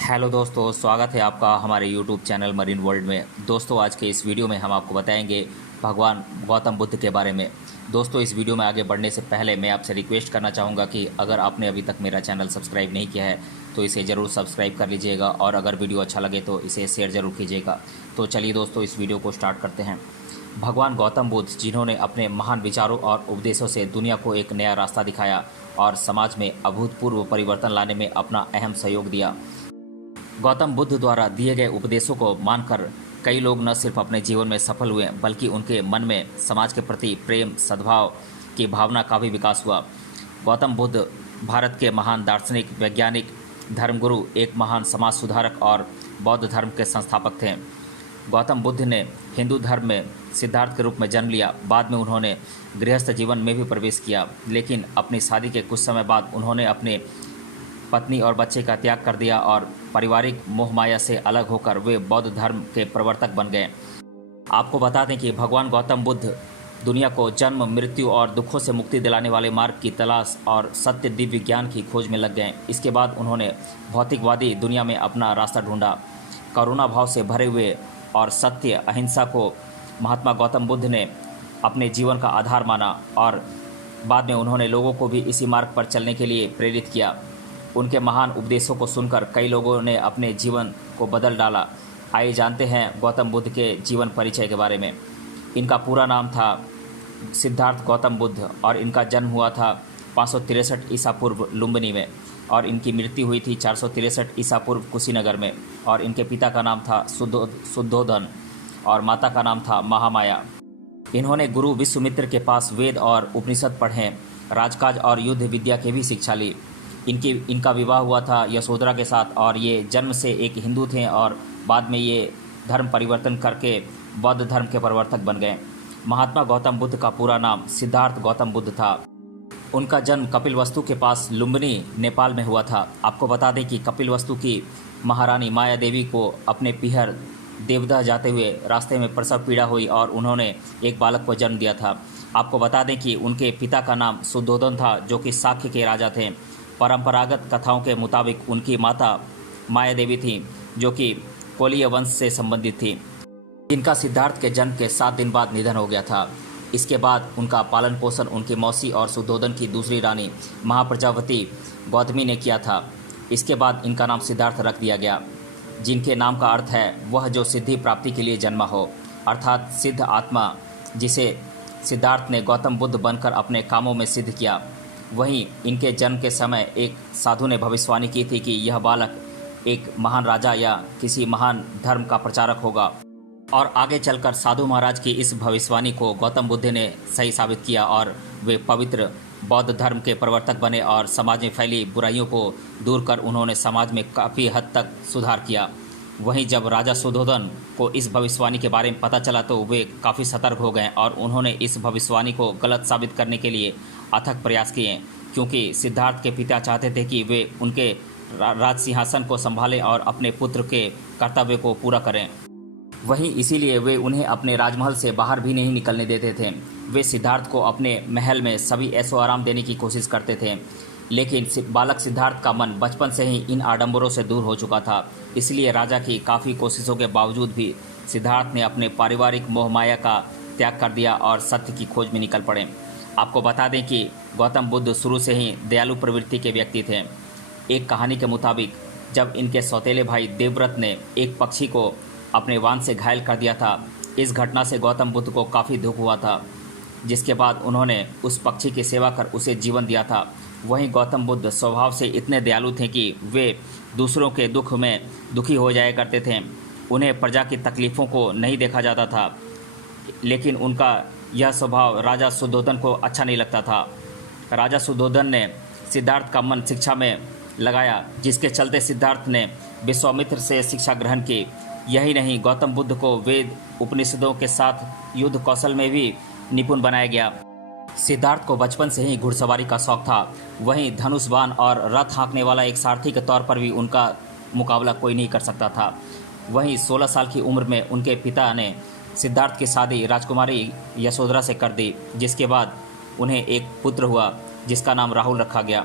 Hello दोस्तों, स्वागत है आपका हमारे यूट्यूब चैनल मरीन वर्ल्ड में। दोस्तों, आज के इस वीडियो में हम आपको बताएंगे भगवान गौतम बुद्ध के बारे में। दोस्तों, इस वीडियो में आगे बढ़ने से पहले मैं आपसे रिक्वेस्ट करना चाहूँगा कि अगर आपने अभी तक मेरा चैनल सब्सक्राइब नहीं किया है तो इसे ज़रूर सब्सक्राइब कर लीजिएगा और अगर वीडियो अच्छा लगे तो इसे शेयर ज़रूर कीजिएगा। तो चलिए दोस्तों, इस वीडियो को स्टार्ट करते हैं। भगवान गौतम बुद्ध, जिन्होंने अपने महान विचारों और उपदेशों से दुनिया को एक नया रास्ता दिखाया और समाज में अभूतपूर्व परिवर्तन लाने में अपना अहम सहयोग दिया। गौतम बुद्ध द्वारा दिए गए उपदेशों को मानकर कई लोग न सिर्फ अपने जीवन में सफल हुए बल्कि उनके मन में समाज के प्रति प्रेम सद्भाव की भावना का भी विकास हुआ। गौतम बुद्ध भारत के महान दार्शनिक, वैज्ञानिक, धर्मगुरु, एक महान समाज सुधारक और बौद्ध धर्म के संस्थापक थे। गौतम बुद्ध ने हिंदू धर्म में सिद्धार्थ के रूप में जन्म लिया। बाद में उन्होंने गृहस्थ जीवन में भी प्रवेश किया, लेकिन अपनी शादी के कुछ समय बाद उन्होंने अपने पत्नी और बच्चे का त्याग कर दिया और पारिवारिक मोहमाया से अलग होकर वे बौद्ध धर्म के प्रवर्तक बन गए। आपको बता दें कि भगवान गौतम बुद्ध दुनिया को जन्म, मृत्यु और दुखों से मुक्ति दिलाने वाले मार्ग की तलाश और सत्य दिव्य ज्ञान की खोज में लग गए। इसके बाद उन्होंने भौतिकवादी दुनिया में अपना रास्ता ढूंढा। करुणा भाव से भरे हुए और सत्य अहिंसा को महात्मा गौतम बुद्ध ने अपने जीवन का आधार माना और बाद में उन्होंने लोगों को भी इसी मार्ग पर चलने के लिए प्रेरित किया। उनके महान उपदेशों को सुनकर कई लोगों ने अपने जीवन को बदल डाला। आइए जानते हैं गौतम बुद्ध के जीवन परिचय के बारे में। इनका पूरा नाम था सिद्धार्थ गौतम बुद्ध और इनका जन्म हुआ था 563 ईसा पूर्व लुम्बिनी में और इनकी मृत्यु हुई थी 463 ईसा पूर्व कुशीनगर में। और इनके पिता का नाम था शुद्धोधन और माता का नाम था महामाया। इन्होंने गुरु विश्वामित्र के पास वेद और उपनिषद पढ़े, राजकाज और युद्ध विद्या की भी शिक्षा ली। इनका विवाह हुआ था यशोधरा के साथ और ये जन्म से एक हिंदू थे और बाद में ये धर्म परिवर्तन करके बौद्ध धर्म के प्रवर्तक बन गए। महात्मा गौतम बुद्ध का पूरा नाम सिद्धार्थ गौतम बुद्ध था। उनका जन्म कपिलवस्तु के पास लुम्बिनी, नेपाल में हुआ था। आपको बता दें कि कपिलवस्तु की महारानी माया देवी को अपने पीहर देवदह जाते हुए रास्ते में प्रसव पीड़ा हुई और उन्होंने एक बालक को जन्म दिया था। आपको बता दें कि उनके पिता का नाम शुद्धोधन था, जो कि साक्य के राजा थे। परंपरागत कथाओं के मुताबिक उनकी माता माया देवी थी, जो कि कोलीय वंश से संबंधित थी, जिनका सिद्धार्थ के जन्म के 7 दिन बाद निधन हो गया था। इसके बाद उनका पालन पोषण उनकी मौसी और शुद्धोधन की दूसरी रानी महाप्रजावती गौतमी ने किया था। इसके बाद इनका नाम सिद्धार्थ रख दिया गया, जिनके नाम का अर्थ है वह जो सिद्धि प्राप्ति के लिए जन्मा हो, अर्थात सिद्ध आत्मा, जिसे सिद्धार्थ ने गौतम बुद्ध बनकर अपने कामों में सिद्ध किया। वहीं इनके जन्म के समय एक साधु ने भविष्यवाणी की थी कि यह बालक एक महान राजा या किसी महान धर्म का प्रचारक होगा और आगे चलकर साधु महाराज की इस भविष्यवाणी को गौतम बुद्ध ने सही साबित किया और वे पवित्र बौद्ध धर्म के प्रवर्तक बने और समाज में फैली बुराइयों को दूर कर उन्होंने समाज में काफ़ी हद तक सुधार किया। वहीं जब राजा शुद्धोधन को इस भविष्यवाणी के बारे में पता चला तो वे काफ़ी सतर्क हो गए और उन्होंने इस भविष्यवाणी को गलत साबित करने के लिए अथक प्रयास किए, क्योंकि सिद्धार्थ के पिता चाहते थे कि वे उनके राज सिंहासन को संभालें और अपने पुत्र के कर्तव्य को पूरा करें। वहीं इसीलिए वे उन्हें अपने राजमहल से बाहर भी नहीं निकलने देते थे। वे सिद्धार्थ को अपने महल में सभी ऐशो आराम देने की कोशिश करते थे, लेकिन बालक सिद्धार्थ का मन बचपन से ही इन आडंबरों से दूर हो चुका था। इसलिए राजा की काफ़ी कोशिशों के बावजूद भी सिद्धार्थ ने अपने पारिवारिक मोहमाया का त्याग कर दिया और सत्य की खोज में निकल पड़े। आपको बता दें कि गौतम बुद्ध शुरू से ही दयालु प्रवृत्ति के व्यक्ति थे। एक कहानी के मुताबिक जब इनके सौतेले भाई देवव्रत ने एक पक्षी को अपने वाण से घायल कर दिया था, इस घटना से गौतम बुद्ध को काफ़ी दुख हुआ था, जिसके बाद उन्होंने उस पक्षी की सेवा कर उसे जीवन दिया था। वहीं गौतम बुद्ध स्वभाव से इतने दयालु थे कि वे दूसरों के दुख में दुखी हो जाया करते थे। उन्हें प्रजा की तकलीफ़ों को नहीं देखा जाता था, लेकिन उनका यह स्वभाव राजा शुद्धोधन को अच्छा नहीं लगता था। राजा शुद्धोधन ने सिद्धार्थ का मन शिक्षा में लगाया, जिसके चलते सिद्धार्थ ने विश्वामित्र से शिक्षा ग्रहण की। यही नहीं, गौतम बुद्ध को वेद उपनिषदों के साथ युद्ध कौशल में भी निपुण बनाया गया। सिद्धार्थ को बचपन से ही घुड़सवारी का शौक था। वहीं धनुष बाण और रथ हाँकने वाला एक सारथी के तौर पर भी उनका मुकाबला कोई नहीं कर सकता था। वहीं 16 साल की उम्र में उनके पिता ने सिद्धार्थ की शादी राजकुमारी यशोधरा से कर दी, जिसके बाद उन्हें एक पुत्र हुआ जिसका नाम राहुल रखा गया।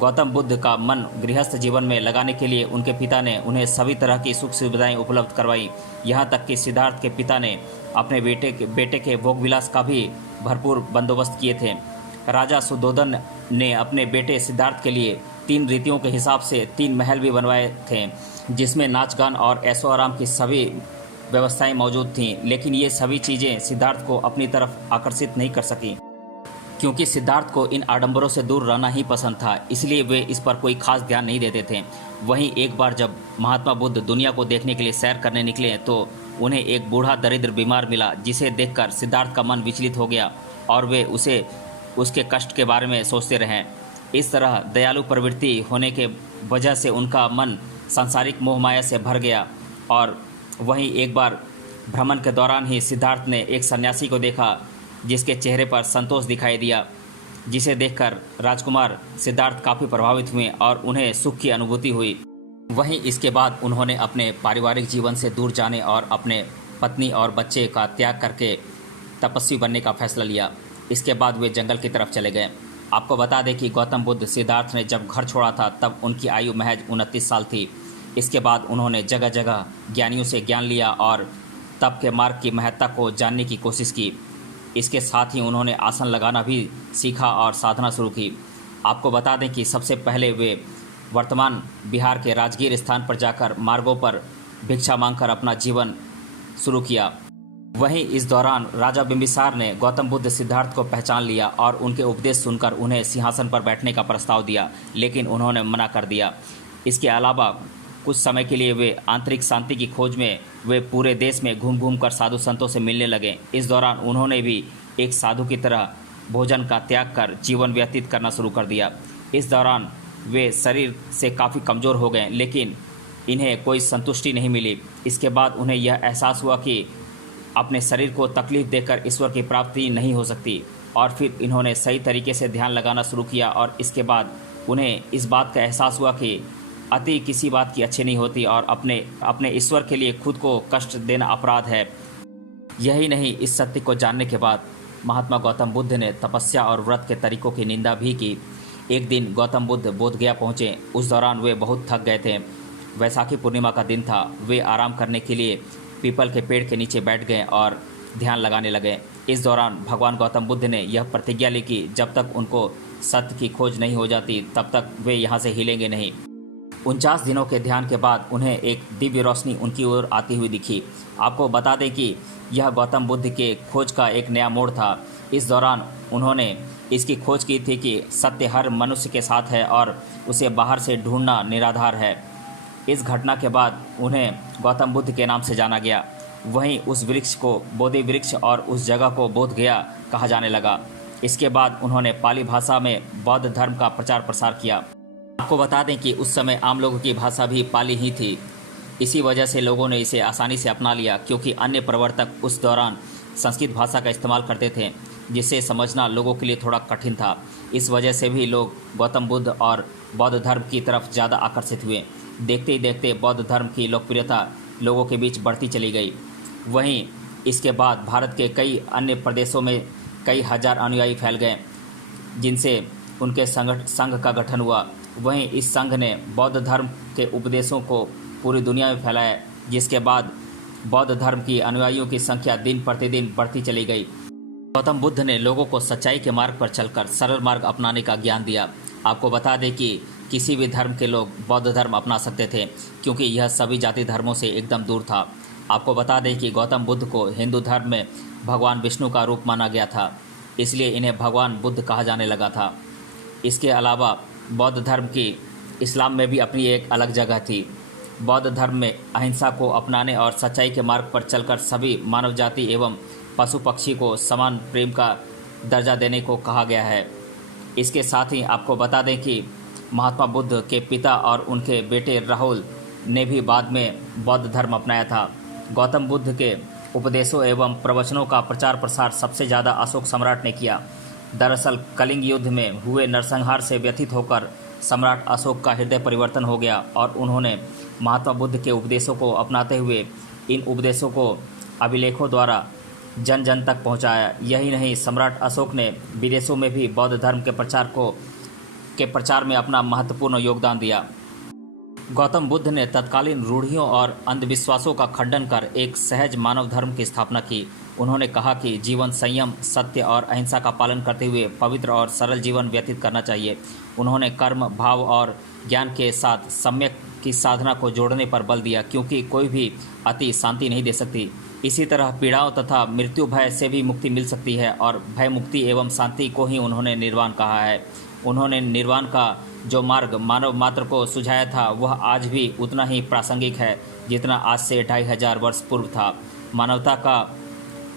गौतम बुद्ध का मन गृहस्थ जीवन में लगाने के लिए उनके पिता ने उन्हें सभी तरह की सुख सुविधाएं उपलब्ध करवाई। यहाँ तक कि सिद्धार्थ के पिता ने अपने बेटे के भोग विलास का भी भरपूर बंदोबस्त किए थे। राजा सुद्धोधन ने अपने बेटे सिद्धार्थ के लिए 3 रीतियों के हिसाब से 3 महल भी बनवाए थे, जिसमें नाच गान और ऐशो आराम की सभी व्यवस्थाएं मौजूद थीं। लेकिन ये सभी चीज़ें सिद्धार्थ को अपनी तरफ आकर्षित नहीं कर सकी, क्योंकि सिद्धार्थ को इन आडंबरों से दूर रहना ही पसंद था, इसलिए वे इस पर कोई खास ध्यान नहीं देते थे। वहीं एक बार जब महात्मा बुद्ध दुनिया को देखने के लिए सैर करने निकले तो उन्हें एक बूढ़ा दरिद्र बीमार मिला, जिसे देखकर सिद्धार्थ का मन विचलित हो गया और वे उसके कष्ट के बारे में सोचते रहे। इस तरह दयालु प्रवृत्ति होने के वजह से उनका मन सांसारिक मोह माया से भर गया। और वहीं एक बार भ्रमण के दौरान ही सिद्धार्थ ने एक सन्यासी को देखा, जिसके चेहरे पर संतोष दिखाई दिया, जिसे देखकर राजकुमार सिद्धार्थ काफ़ी प्रभावित हुए और उन्हें सुख की अनुभूति हुई। वहीं इसके बाद उन्होंने अपने पारिवारिक जीवन से दूर जाने और अपने पत्नी और बच्चे का त्याग करके तपस्वी बनने का फैसला लिया। इसके बाद वे जंगल की तरफ चले गए। आपको बता दें कि गौतम बुद्ध सिद्धार्थ ने जब घर छोड़ा था तब उनकी आयु महज 29 साल थी। इसके बाद उन्होंने जगह जगह ज्ञानियों से ज्ञान लिया और तप के मार्ग की महत्ता को जानने की कोशिश की। इसके साथ ही उन्होंने आसन लगाना भी सीखा और साधना शुरू की। आपको बता दें कि सबसे पहले वे वर्तमान बिहार के राजगीर स्थान पर जाकर मार्गों पर भिक्षा मांगकर अपना जीवन शुरू किया। वहीं इस दौरान राजा बिंबिसार ने गौतम बुद्ध सिद्धार्थ को पहचान लिया और उनके उपदेश सुनकर उन्हें सिंहासन पर बैठने का प्रस्ताव दिया, लेकिन उन्होंने मना कर दिया। इसके अलावा कुछ समय के लिए वे आंतरिक शांति की खोज में वे पूरे देश में घूम घूम कर साधु संतों से मिलने लगे। इस दौरान उन्होंने भी एक साधु की तरह भोजन का त्याग कर जीवन व्यतीत करना शुरू कर दिया। इस दौरान वे शरीर से काफ़ी कमज़ोर हो गए, लेकिन इन्हें कोई संतुष्टि नहीं मिली। इसके बाद उन्हें यह एहसास हुआ कि अपने शरीर को तकलीफ़ देकर ईश्वर की प्राप्ति नहीं हो सकती, और फिर इन्होंने सही तरीके से ध्यान लगाना शुरू किया। और इसके बाद उन्हें इस बात का एहसास हुआ कि अति किसी बात की अच्छी नहीं होती और अपने ईश्वर के लिए खुद को कष्ट देना अपराध है। यही नहीं, इस सत्य को जानने के बाद महात्मा गौतम बुद्ध ने तपस्या और व्रत के तरीकों की निंदा भी की। एक दिन गौतम बुद्ध बोधगया पहुँचे। उस दौरान वे बहुत थक गए थे। वैसाखी पूर्णिमा का दिन था। वे आराम करने के लिए पीपल के पेड़ के नीचे बैठ गए और ध्यान लगाने लगे। इस दौरान भगवान गौतम बुद्ध ने यह प्रतिज्ञा ली कि जब तक उनको सत्य की खोज नहीं हो जाती तब तक वे यहाँ से हिलेंगे नहीं। 49 दिनों के ध्यान के बाद उन्हें एक दिव्य रोशनी उनकी ओर आती हुई दिखी। आपको बता दें कि यह गौतम बुद्ध के खोज का एक नया मोड़ था। इस दौरान उन्होंने इसकी खोज की थी कि सत्य हर मनुष्य के साथ है और उसे बाहर से ढूंढना निराधार है। इस घटना के बाद उन्हें गौतम बुद्ध के नाम से जाना गया। वहीं उस वृक्ष को बोधि वृक्ष और उस जगह को बोध गया कहा जाने लगा। इसके बाद उन्होंने पाली भाषा में बौद्ध धर्म का प्रचार प्रसार किया। आपको बता दें कि उस समय आम लोगों की भाषा भी पाली ही थी। इसी वजह से लोगों ने इसे आसानी से अपना लिया, क्योंकि अन्य प्रवर्तक उस दौरान संस्कृत भाषा का इस्तेमाल करते थे, जिसे समझना लोगों के लिए थोड़ा कठिन था। इस वजह से भी लोग गौतम बुद्ध और बौद्ध धर्म की तरफ ज़्यादा आकर्षित हुए। देखते ही देखते बौद्ध धर्म की लोकप्रियता लोगों के बीच बढ़ती चली गई। वहीं इसके बाद भारत के कई अन्य प्रदेशों में कई हजार अनुयायी फैल गए, जिनसे उनके संघ का गठन हुआ। वहीं इस संघ ने बौद्ध धर्म के उपदेशों को पूरी दुनिया में फैलाया, जिसके बाद बौद्ध धर्म की अनुयायियों की संख्या दिन प्रतिदिन बढ़ती चली गई। गौतम बुद्ध ने लोगों को सच्चाई के मार्ग पर चलकर सरल मार्ग अपनाने का ज्ञान दिया। आपको बता दें कि किसी भी धर्म के लोग बौद्ध धर्म अपना सकते थे, क्योंकि यह सभी जाति धर्मों से एकदम दूर था। आपको बता दें कि गौतम बुद्ध को हिंदू धर्म में भगवान विष्णु का रूप माना गया था, इसलिए इन्हें भगवान बुद्ध कहा जाने लगा था। इसके अलावा बौद्ध धर्म की इस्लाम में भी अपनी एक अलग जगह थी। बौद्ध धर्म में अहिंसा को अपनाने और सच्चाई के मार्ग पर चलकर सभी मानव जाति एवं पशु पक्षी को समान प्रेम का दर्जा देने को कहा गया है। इसके साथ ही आपको बता दें कि महात्मा बुद्ध के पिता और उनके बेटे राहुल ने भी बाद में बौद्ध धर्म अपनाया था। गौतम बुद्ध के उपदेशों एवं प्रवचनों का प्रचार प्रसार सबसे ज़्यादा अशोक सम्राट ने किया। दरअसल कलिंग युद्ध में हुए नरसंहार से व्यथित होकर सम्राट अशोक का हृदय परिवर्तन हो गया और उन्होंने महात्मा बुद्ध के उपदेशों को अपनाते हुए इन उपदेशों को अभिलेखों द्वारा जन जन तक पहुंचाया। यही नहीं, सम्राट अशोक ने विदेशों में भी बौद्ध धर्म के प्रचार को के प्रचार में अपना महत्वपूर्ण योगदान दिया। गौतम बुद्ध ने तत्कालीन रूढ़ियों और अंधविश्वासों का खंडन कर एक सहज मानव धर्म की स्थापना की। उन्होंने कहा कि जीवन संयम, सत्य और अहिंसा का पालन करते हुए पवित्र और सरल जीवन व्यतीत करना चाहिए। उन्होंने कर्म, भाव और ज्ञान के साथ सम्यक की साधना को जोड़ने पर बल दिया, क्योंकि कोई भी अति शांति नहीं दे सकती। इसी तरह पीड़ाओं तथा मृत्यु भय से भी मुक्ति मिल सकती है और भय मुक्ति एवं शांति को ही उन्होंने निर्वाण कहा है। उन्होंने निर्वाण का जो मार्ग मानव मात्र को सुझाया था वह आज भी उतना ही प्रासंगिक है जितना आज से 2500 वर्ष पूर्व था।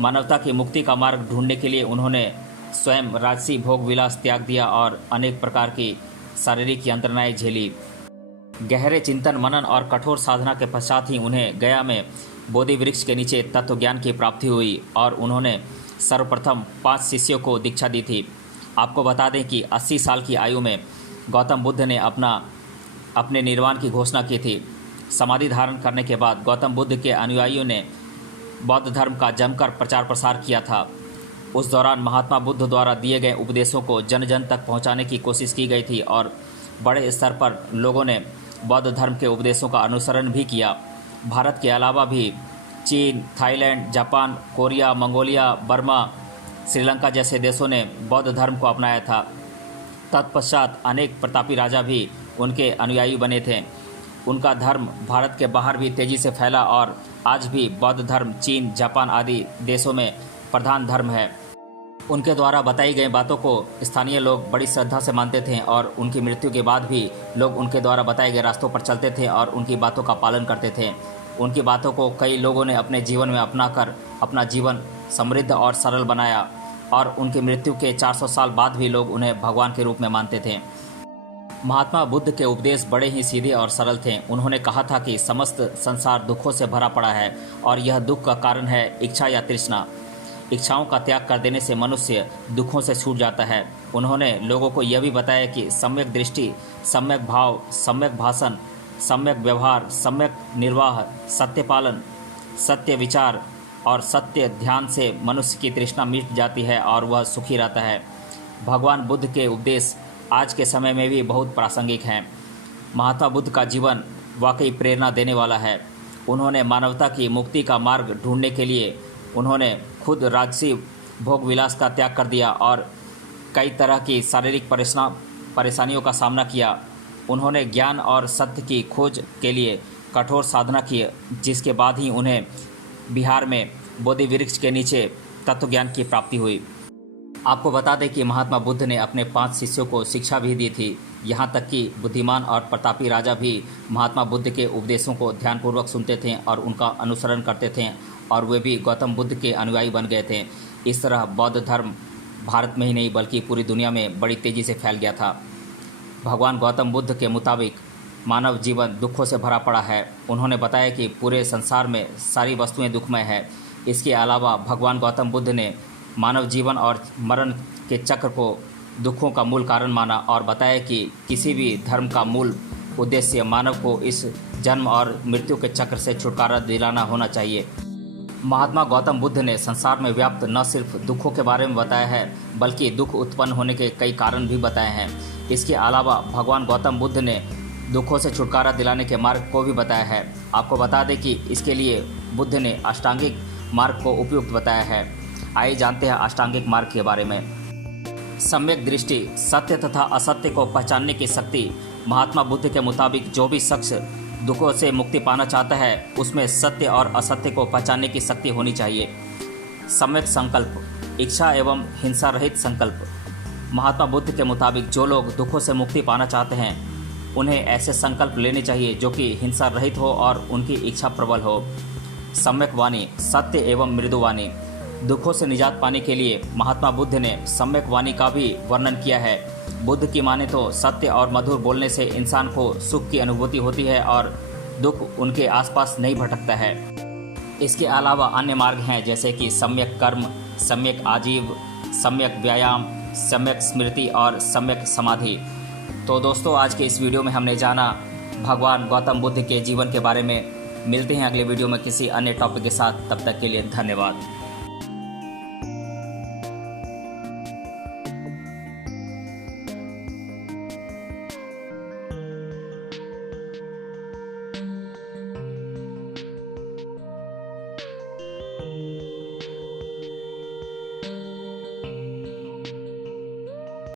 मानवता की मुक्ति का मार्ग ढूंढने के लिए उन्होंने स्वयं राजसी भोग विलास त्याग दिया और अनेक प्रकार की शारीरिक यंत्रणाएं झेली। गहरे चिंतन, मनन और कठोर साधना के पश्चात ही उन्हें गया में बोधि वृक्ष के नीचे तत्व ज्ञान की प्राप्ति हुई और उन्होंने सर्वप्रथम 5 शिष्यों को दीक्षा दी थी। आपको बता दें कि 80 साल की आयु में गौतम बुद्ध ने अपने निर्वाण की घोषणा की थी। समाधि धारण करने के बाद गौतम बुद्ध के अनुयायियों ने बौद्ध धर्म का जमकर प्रचार प्रसार किया था। उस दौरान महात्मा बुद्ध द्वारा दिए गए उपदेशों को जन जन तक पहुंचाने की कोशिश की गई थी और बड़े स्तर पर लोगों ने बौद्ध धर्म के उपदेशों का अनुसरण भी किया। भारत के अलावा भी चीन, Thailand, Japan, Korea, Mongolia, Burma, Sri Lanka जैसे देशों ने बौद्ध धर्म को अपनाया था। तत्पश्चात अनेक प्रतापी राजा भी उनके अनुयायी बने थे। उनका धर्म भारत के बाहर भी तेजी से फैला और आज भी बौद्ध धर्म चीन, जापान आदि देशों में प्रधान धर्म है। उनके द्वारा बताई गई बातों को स्थानीय लोग बड़ी श्रद्धा से मानते थे और उनकी मृत्यु के बाद भी लोग उनके द्वारा बताए गए रास्तों पर चलते थे और उनकी बातों का पालन करते थे। उनकी बातों को कई लोगों ने अपने जीवन में अपनाकर अपना जीवन समृद्ध और सरल बनाया और उनकी मृत्यु के 400 साल बाद भी लोग उन्हें भगवान के रूप में मानते थे। महात्मा बुद्ध के उपदेश बड़े ही सीधे और सरल थे। उन्होंने कहा था कि समस्त संसार दुखों से भरा पड़ा है और यह दुख का कारण है इच्छा या तृष्णा। इच्छाओं का त्याग कर देने से मनुष्य दुखों से छूट जाता है। उन्होंने लोगों को यह भी बताया कि सम्यक दृष्टि, सम्यक भाव, सम्यक भाषण, सम्यक व्यवहार, सम्यक निर्वाह, सत्य पालन, सत्य विचार और सत्य ध्यान से मनुष्य की तृष्णा मिट जाती है और वह सुखी रहता है। भगवान बुद्ध के उपदेश आज के समय में भी बहुत प्रासंगिक हैं। महात्मा बुद्ध का जीवन वाकई प्रेरणा देने वाला है। उन्होंने मानवता की मुक्ति का मार्ग ढूंढने के लिए उन्होंने खुद राजसी भोग विलास का त्याग कर दिया और कई तरह की शारीरिक परेशानियों का सामना किया। उन्होंने ज्ञान और सत्य की खोज के लिए कठोर साधना की, जिसके बाद ही उन्हें बिहार में बोधि वृक्ष के नीचे तत्वज्ञान की प्राप्ति हुई। आपको बता दें कि महात्मा बुद्ध ने अपने 5 शिष्यों को शिक्षा भी दी थी। यहाँ तक कि बुद्धिमान और प्रतापी राजा भी महात्मा बुद्ध के उपदेशों को ध्यानपूर्वक सुनते थे और उनका अनुसरण करते थे और वे भी गौतम बुद्ध के अनुयायी बन गए थे। इस तरह बौद्ध धर्म भारत में ही नहीं बल्कि पूरी दुनिया में बड़ी तेज़ी से फैल गया था। भगवान गौतम बुद्ध के मुताबिक मानव जीवन दुखों से भरा पड़ा है। उन्होंने बताया कि पूरे संसार में सारी वस्तुएं दुखमय है। इसके अलावा भगवान गौतम बुद्ध ने मानव जीवन और मरण के चक्र को दुखों का मूल कारण माना और बताया कि किसी भी धर्म का मूल उद्देश्य मानव को इस जन्म और मृत्यु के चक्र से छुटकारा दिलाना होना चाहिए। महात्मा गौतम बुद्ध ने संसार में व्याप्त न सिर्फ दुखों के बारे में बताया है बल्कि दुख उत्पन्न होने के कई कारण भी बताए हैं। इसके अलावा भगवान गौतम बुद्ध ने दुखों से छुटकारा दिलाने के मार्ग को भी बताया है। आपको बता दें कि इसके लिए बुद्ध ने अष्टांगिक मार्ग को उपयुक्त बताया है। आइए जानते हैं अष्टांगिक मार्ग के बारे में। सम्यक दृष्टि, सत्य तथा असत्य को पहचानने की शक्ति। महात्मा बुद्ध के मुताबिक जो भी शख्स दुखों से मुक्ति पाना चाहता है उसमें सत्य और असत्य को पहचानने की शक्ति होनी चाहिए। सम्यक संकल्प, इच्छा एवं हिंसा रहित संकल्प। महात्मा बुद्ध के मुताबिक जो लोग दुखों से मुक्ति पाना चाहते हैं उन्हें ऐसे संकल्प लेने चाहिए जो कि हिंसा रहित हो और उनकी इच्छा प्रबल हो। सम्यक वाणी, सत्य एवं मृदु वाणी। दुखों से निजात पाने के लिए महात्मा बुद्ध ने सम्यक वाणी का भी वर्णन किया है। बुद्ध की माने तो सत्य और मधुर बोलने से इंसान को सुख की अनुभूति होती है और दुख उनके आसपास नहीं भटकता है। इसके अलावा अन्य मार्ग हैं जैसे कि सम्यक कर्म, सम्यक आजीव, सम्यक व्यायाम, सम्यक स्मृति और सम्यक समाधि। तो दोस्तों आज के इस वीडियो में हमने जाना भगवान गौतम बुद्ध के जीवन के बारे में। मिलते हैं अगले वीडियो में किसी अन्य टॉपिक के साथ। तब तक के लिए धन्यवाद।